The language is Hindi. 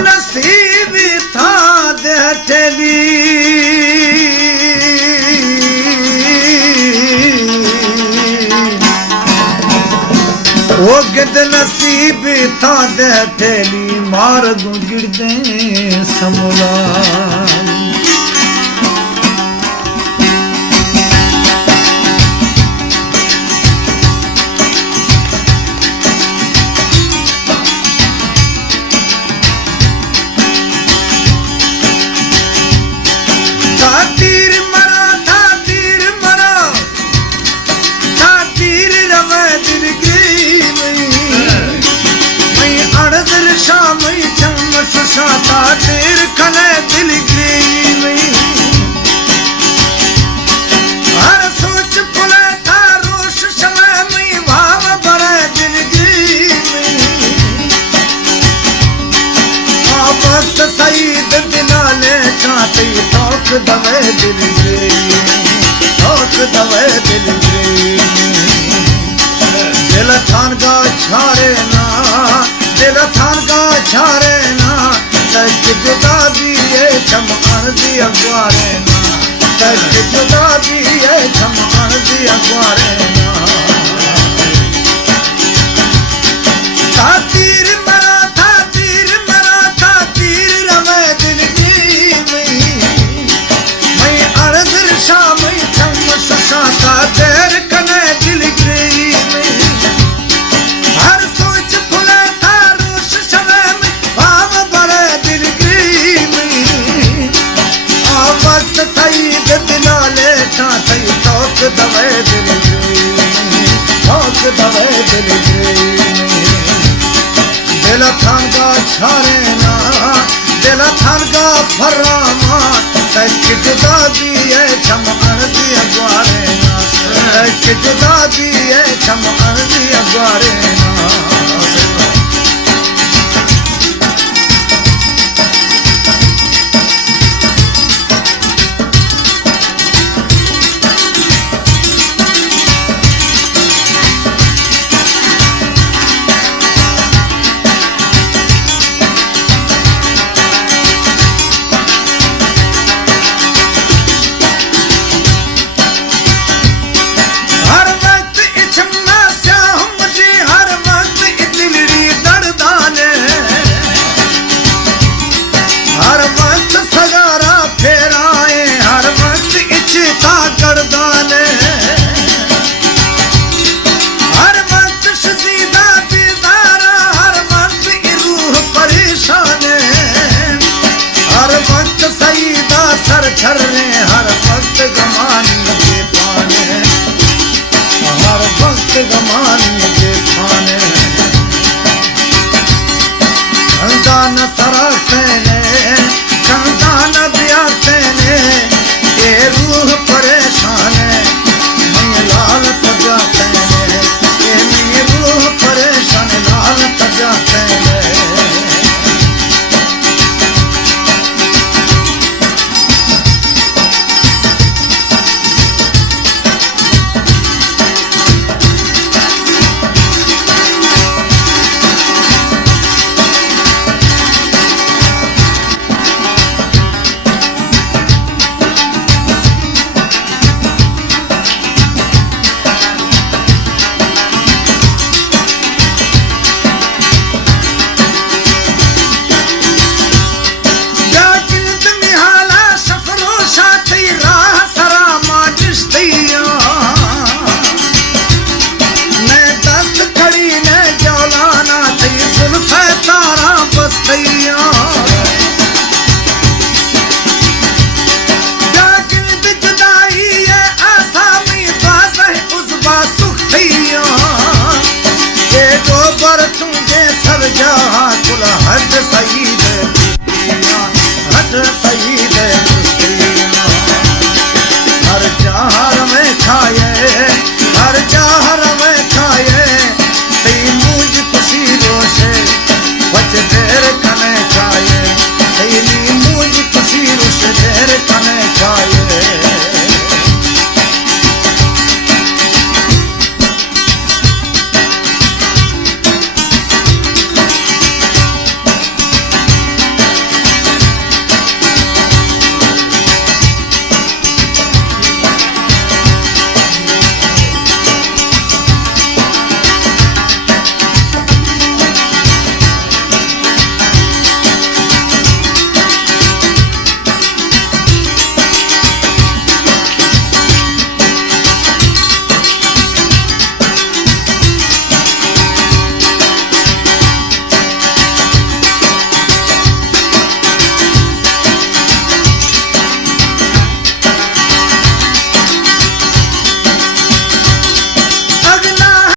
नसीब था दे चली वो गिद नसीब था दे ठेली मार दूं गिरदे समला शाता तेर खले दिल ग्रीवी हर सोच पुले था रोश शमे में भाव बड़े दिल ग्रीवी वक्त सईद दिनाले चाहते तोक दवे दिल ग्रीवी तोक दवे दिल ग्रीवी दिल थान का छारे ना दिल थान का छारे ना तक जुदा भी है चमकन दी अगवारे ना तक जुदा भी है चमकन दी अगवारे ना तीर मरा था तीर रवे दिल की मैं अर्ज शाम चम शाता देर कने दिल की हर सोच फुले था रोश शवे में भाव बड़े दिल वक्त सईद दिनाले चाहते तोक दवे दिल तोक दवे दिल दिल थान का छारे ना दिल थान का फरामा तक जुदा भी है चमकन दी अगवारे ना तक जुदा भी है चमकन दी अगवारे ना सर छरने हर वक्त गमानी के पाने हर वक्त गमानी के पाने दान सरा